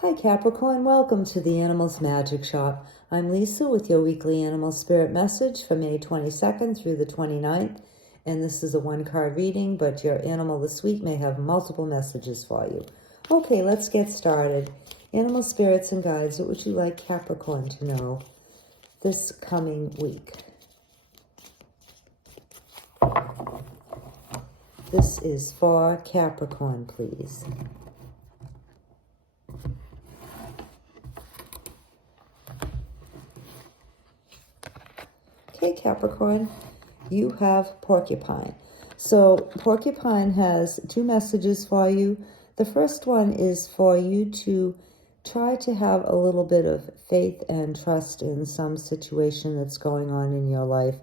Hi Capricorn, welcome to the Animals Magic Shop. I'm Lisa with your weekly animal spirit message for May 22nd through the 29th. And this is a one-card reading, but your animal this week may have multiple messages for you. Okay, let's get started. Animal spirits and guides, what would you like Capricorn to know this coming week? This is for Capricorn, please. Okay, Capricorn, you have Porcupine. So Porcupine has two messages for you. The first one is for you to try to have a little bit of faith and trust in some situation that's going on in your life.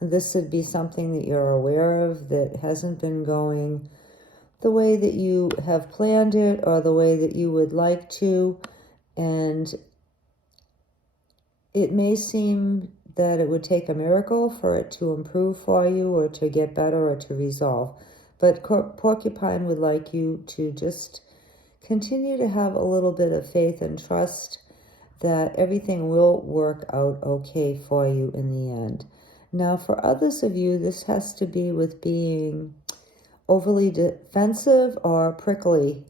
This would be something that you're aware of that hasn't been going the way that you have planned it or the way that you would like to. And it may seem that it would take a miracle for it to improve for you or to get better or to resolve. But Porcupine would like you to just continue to have a little bit of faith and trust that everything will work out okay for you in the end. Now, for others of you, this has to be with being overly defensive or prickly.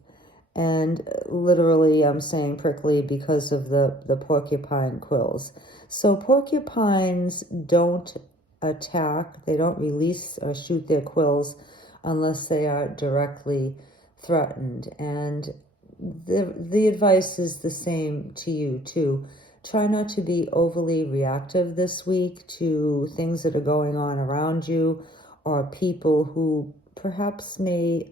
And literally, I'm saying prickly because of the porcupine quills. So porcupines don't attack, they don't release or shoot their quills unless they are directly threatened. And the advice is the same to you too. Try not to be overly reactive this week to things that are going on around you or people who perhaps may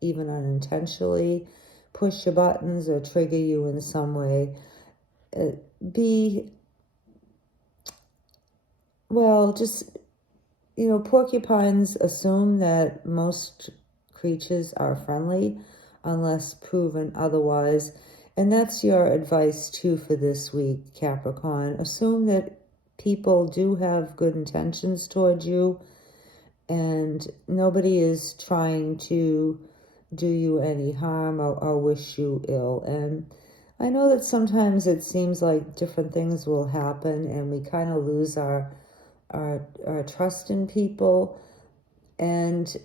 even unintentionally push your buttons or trigger you in some way. Porcupines assume that most creatures are friendly unless proven otherwise. And that's your advice too for this week, Capricorn. Assume that people do have good intentions towards you and nobody is trying to do you any harm or wish you ill. And I know that sometimes it seems like different things will happen and we kind of lose our trust in people and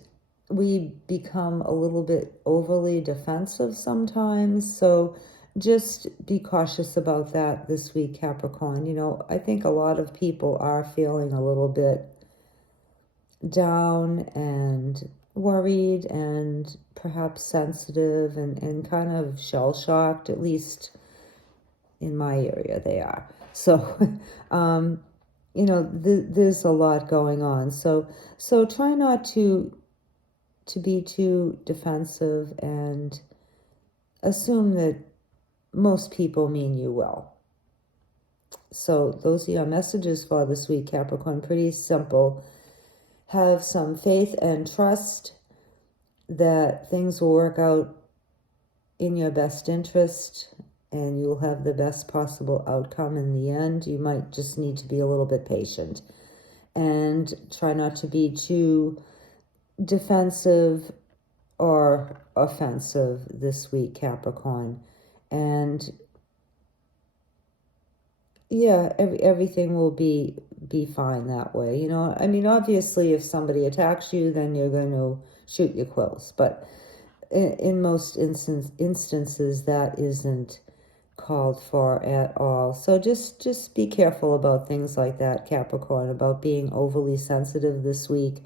we become a little bit overly defensive sometimes. So just be cautious about that this week, Capricorn. I think a lot of people are feeling a little bit down and worried and perhaps sensitive and kind of shell-shocked, at least in my area they are. So, there's a lot going on. So try not to be too defensive and assume that most people mean you well. So those are your messages for this week, Capricorn. Pretty simple. Have some faith and trust that things will work out in your best interest and you'll have the best possible outcome in the end. You might just need to be a little bit patient and try not to be too defensive or offensive this week, Capricorn. And yeah, everything will be fine that way. Obviously, if somebody attacks you, then you're going to shoot your quills. But in most instances, that isn't called for at all. So just be careful about things like that, Capricorn, about being overly sensitive this week.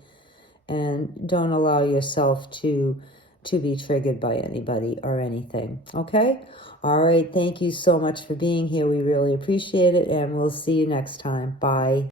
And don't allow yourself to be triggered by anybody or anything, okay? All right, thank you so much for being here. We really appreciate it, and we'll see you next time. Bye.